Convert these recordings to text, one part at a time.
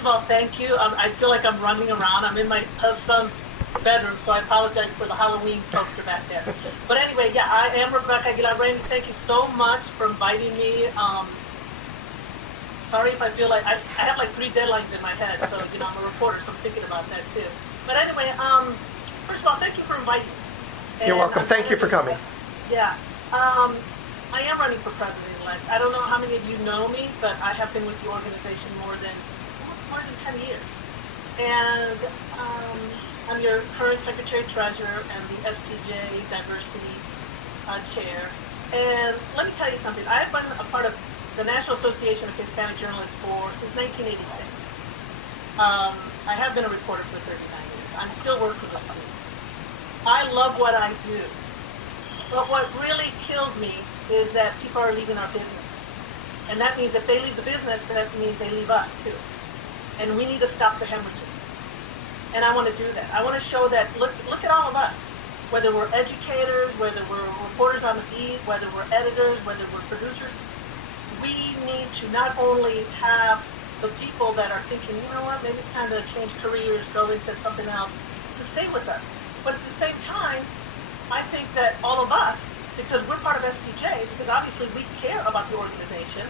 of all, thank you. I feel like I'm running around. I'm in my son's bedroom, so I apologize for the Halloween poster back there. But anyway, yeah, I am Rebecca Aguilar. Randy, thank you so much for inviting me. Sorry if I feel like I have like 3 deadlines in my head, so I'm a reporter, so I'm thinking about that too. But anyway, first of all, thank you for inviting me. You're welcome. Thank you for coming. Yeah. I am running for president-elect. I don't know how many of you know me, but I have been with the organization almost more than 10 years. And I'm your current secretary-treasurer and the SPJ diversity chair. And let me tell you something. I've been a part of the National Association of Hispanic Journalists since 1986. I have been a reporter for 39 years. I'm still working with students. I love what I do. But what really kills me is that people are leaving our business. And that means if they leave the business, that means they leave us too. And we need to stop the hemorrhaging. And I want to do that. I want to show that, look at all of us. Whether we're educators, whether we're reporters on the beat, whether we're editors, whether we're producers, we need to not only have the people that are thinking, you know what, maybe it's time to change careers, go into something else, to stay with us. But at the same time, I think that all of us, because we're part of SPJ, because obviously we care about the organization,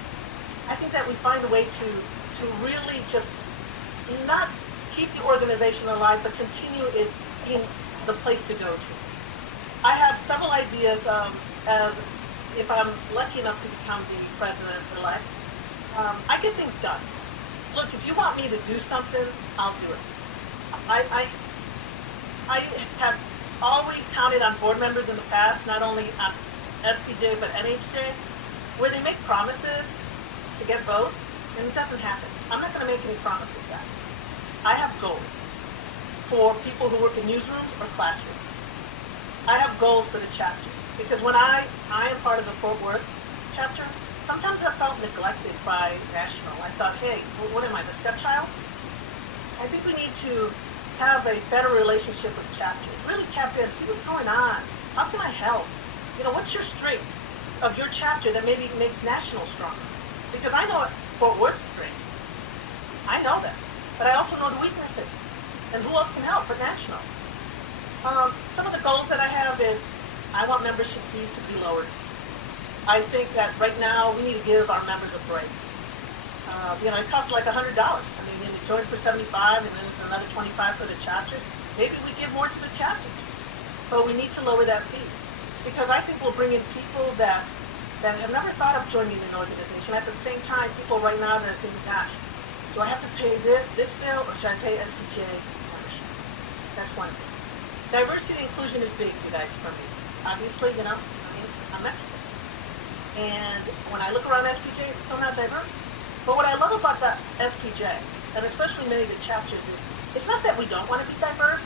I think that we find a way to really just not keep the organization alive, but continue it being the place to go to. I have several ideas as if I'm lucky enough to become the president-elect. I get things done. Look, if you want me to do something, I'll do it. I have always counted on board members in the past, not only on SPJ but NHJ, where they make promises to get votes, and it doesn't happen. I'm not going to make any promises, guys. I have goals for people who work in newsrooms or classrooms. I have goals for the chapters, because when I am part of the Fort Worth chapter, sometimes I felt neglected by National. I thought, hey, what am I, the stepchild? I think we need to have a better relationship with chapters. Really tap in, see what's going on. How can I help? What's your strength of your chapter that maybe makes National stronger? Because I know Fort Worth's strengths. I know that. But I also know the weaknesses. And who else can help but National? Some of the goals that I have is I want membership fees to be lowered. I think that right now we need to give our members a break. It costs like $100. I mean, you join for $75 and then it's another $25 for the chapters. Maybe we give more to the chapters, but we need to lower that fee, because I think we'll bring in people that have never thought of joining an organization. At the same time, people right now that are thinking, gosh, do I have to pay this bill, or should I pay SPJ membership? That's one thing. Diversity and inclusion is big, you guys, for me. Obviously, I'm Mexican. And when I look around SPJ, it's still not diverse. But what I love about the SPJ, and especially many of the chapters, is it's not that we don't want to be diverse.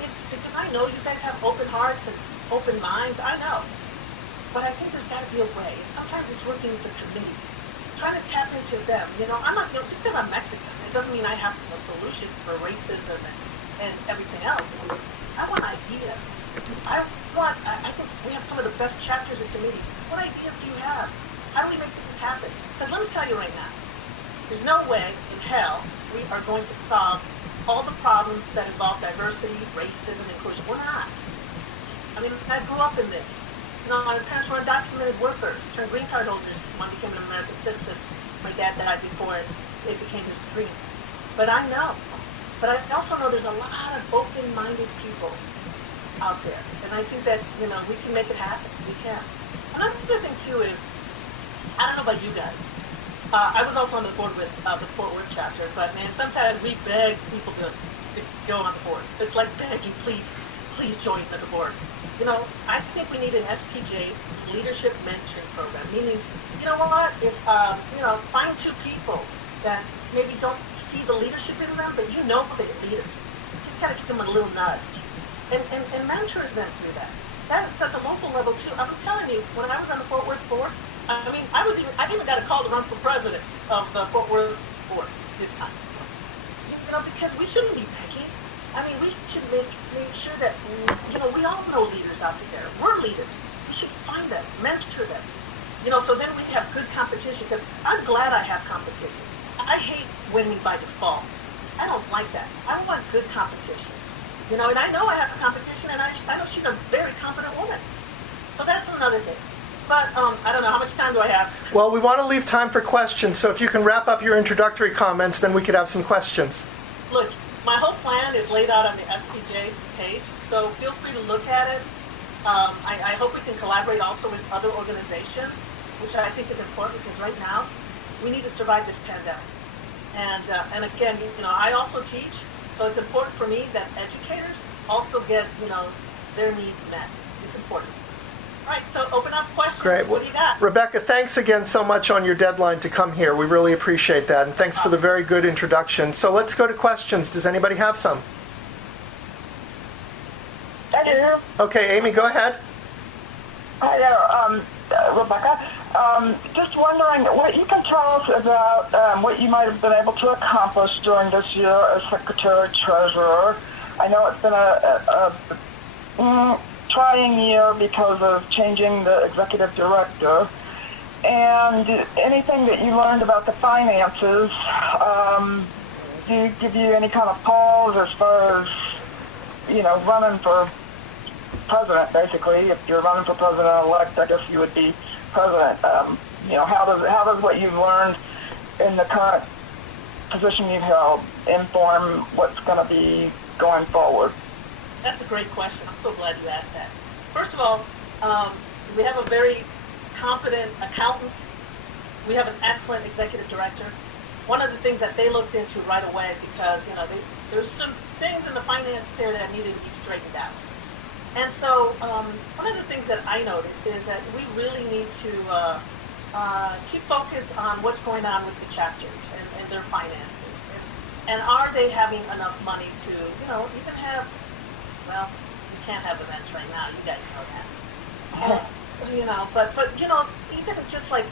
It's because I know you guys have open hearts and open minds. I know. But I think there's got to be a way. And sometimes it's working with the committees, trying to tap into them. I'm not, just because I'm Mexican, it doesn't mean I have the solutions for racism and everything else. I want ideas. I think we have some of the best chapters and committees. What ideas do you have? How do we make this happen? Because let me tell you right now, there's no way in hell we are going to solve all the problems that involve diversity, racism, inclusion. We're not. I mean, I grew up in this. My parents were undocumented workers, turned green card holders. One became an American citizen. My dad died before it became his dream. But I know. But I also know there's a lot of open-minded people out there. And I think that, we can make it happen. We can. Another thing, too, is, I don't know about you guys. I was also on the board with the Fort Worth chapter, but man, sometimes we beg people to go on the board. It's like begging, please join the board. I think we need an SPJ leadership mentoring program, meaning, if, find 2 people that maybe don't see the leadership in them, but they're leaders. Just kind of give them a little nudge and mentor them through that. That's at the local level, too. I'm telling you, when I was on the Fort Worth board, I even got a call to run for president of the Fort Worth board this time. Because we shouldn't be begging. I mean, we should make sure that, we all know leaders out there. We're leaders. We should find them, mentor them. So then we have good competition, because I'm glad I have competition. I hate winning by default. I don't like that. I want good competition. You know, and I know I have a competition, and I know she's a very competent woman. So that's another thing. But I don't know, how much time do I have? Well, we want to leave time for questions, so if you can wrap up your introductory comments, then we could have some questions. Look, my whole plan is laid out on the SPJ page, so feel free to look at it. I hope we can collaborate also with other organizations, which I think is important, because right now we need to survive this pandemic. And again, you know, I also teach, so it's important for me that educators also get, you know, their needs met. It's important. All right, so open up questions. Great. What do you got? Rebecca, thanks again so much on your deadline to come here. We really appreciate that, and thanks for the very good introduction. So let's go to questions. Does anybody have some? I do. Okay, Amy, go ahead. Hi there, Rebecca. Just wondering what you can tell us about what you might have been able to accomplish during this year as Secretary-Treasurer. I know it's been a trying year because of changing the executive director. And anything that you learned about the finances, give you any kind of pause as far as, you know, running for president, basically? If you're running for president-elect, I guess you would be president. You know, how does what you've learned in the current position you've held inform what's going to be going forward? That's a great question. I'm so glad you asked that. First of all, we have a very competent accountant. We have an excellent executive director. One of the things that they looked into right away, because, you know, there's some things in the finance area that needed to be straightened out. And so one of the things that I noticed is that we really need to keep focused on what's going on with the chapters and their finances. And are they having enough money to, you know, even have, well, you can't have events right now. You guys know that. You know, but you know, even just like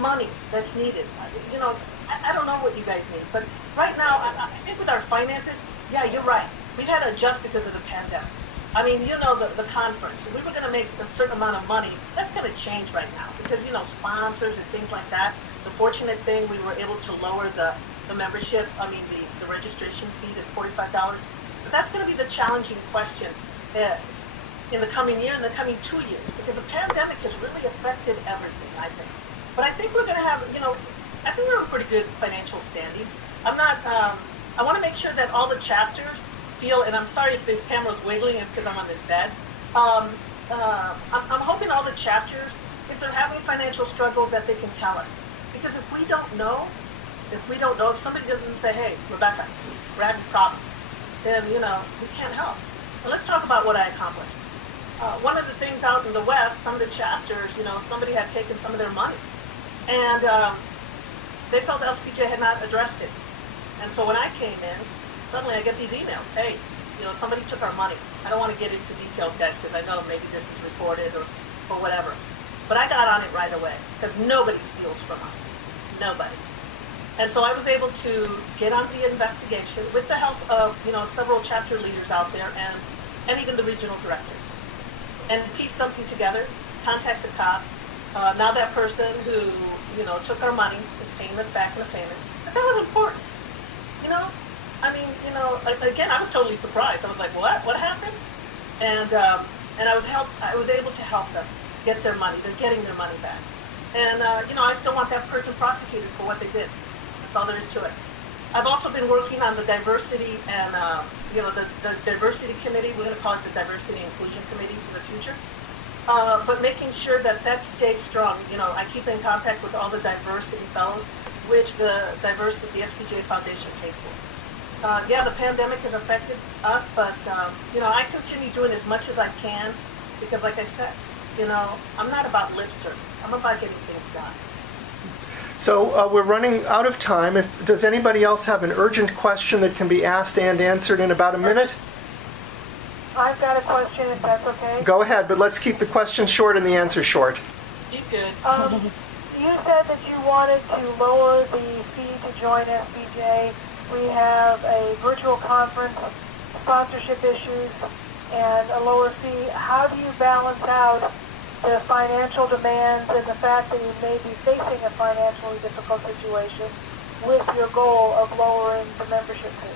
money that's needed. You know, I don't know what you guys need, but right now, I think with our finances, yeah, you're right. We've had to adjust because of the pandemic. I mean, you know, the conference, we were going to make a certain amount of money. That's going to change right now because, you know, sponsors and things like that. The fortunate thing, we were able to lower the membership, the registration fee to $45. But that's going to be the challenging question in the coming year, in the coming 2 years, because the pandemic has really affected everything, I think. But I think we're going to have, you know, I think we're in pretty good financial standings. I want to make sure that all the chapters feel, and I'm sorry if this camera's wiggling, it's because I'm on this bed. I'm hoping all the chapters, if they're having financial struggles, that they can tell us. Because if we don't know, if somebody doesn't say, hey, Rebecca, we're having problems, then, you know, we can't help. But let's talk about what I accomplished. One of the things out in the West, some of the chapters, you know, somebody had taken some of their money. And they felt the SPJ had not addressed it. And so when I came in, suddenly I get these emails. Hey, you know, somebody took our money. I don't want to get into details, guys, because I know maybe this is recorded or whatever. But I got on it right away because nobody steals from us. Nobody. And so I was able to get on the investigation with the help of, you know, several chapter leaders out there and even the regional director. And piece something together, contact the cops. Now that person who, you know, took our money is paying us back in a payment. But that was important, you know? I mean, you know, again, I was totally surprised. I was like, what happened? And I was able to help them get their money. They're getting their money back. And, you know, I still want that person prosecuted for what they did. That's all there is to it. I've also been working on the diversity and, you know, the diversity committee. We're going to call it the diversity and inclusion committee in the future. But making sure that stays strong. You know, I keep in contact with all the diversity fellows, which the SPJ Foundation pays for. Yeah, the pandemic has affected us, but, you know, I continue doing as much as I can because, like I said, you know, I'm not about lip service. I'm about getting things done. So we're running out of time. Does anybody else have an urgent question that can be asked and answered in about a minute? I've got a question, if that's okay. Go ahead, but let's keep the question short and the answer short. He's good. You said that you wanted to lower the fee to join SPJ. We have a virtual conference, sponsorship issues, and a lower fee. How do you balance out the financial demands and the fact that you may be facing a financially difficult situation with your goal of lowering the membership fee?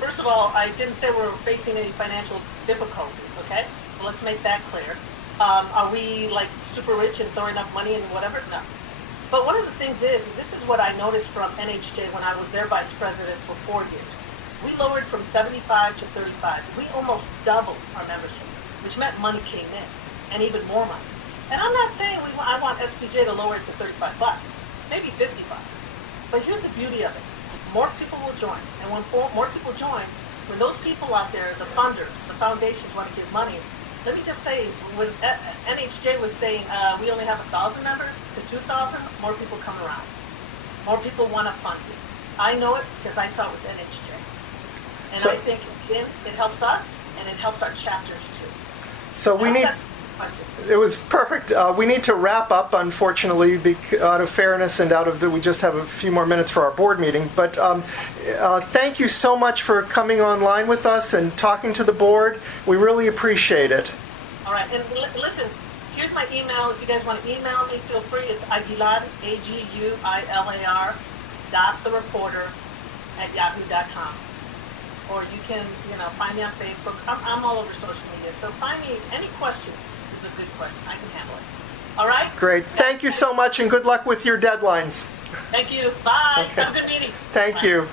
First of all, I didn't say we're facing any financial difficulties, okay? So let's make that clear. Are we like super rich and throwing up money and whatever? No. But one of the things is, this is what I noticed from NHJ when I was their vice president for 4 years. We lowered from 75 to 35. We almost doubled our membership, which meant money came in, and even more money. And I'm not saying I want SPJ to lower it to 35 bucks, maybe 50 bucks. But here's the beauty of it. More people will join. And when more people join, when those people out there, the funders, the foundations want to give money, let me just say, when NHJ was saying we only have 1,000 members to 2,000, more people come around. More people want to fund it. I know it because I saw it with NHJ. And So- I think, again, it helps us, and it helps our chapters too. So we need, it was perfect. We need to wrap up, unfortunately, out of fairness and out of we just have a few more minutes for our board meeting. But thank you so much for coming online with us and talking to the board. We really appreciate it. All right, and listen, here's my email. If you guys want to email me, feel free. It's Aguilar, Aguilar, .thereporter@yahoo.com. Or you can, find me on Facebook. I'm all over social media. So find me, any question is a good question. I can handle it. All right? Great. Thank you so much and good luck with your deadlines. Thank you. Bye. Okay. Have a good meeting. Thank Bye. you.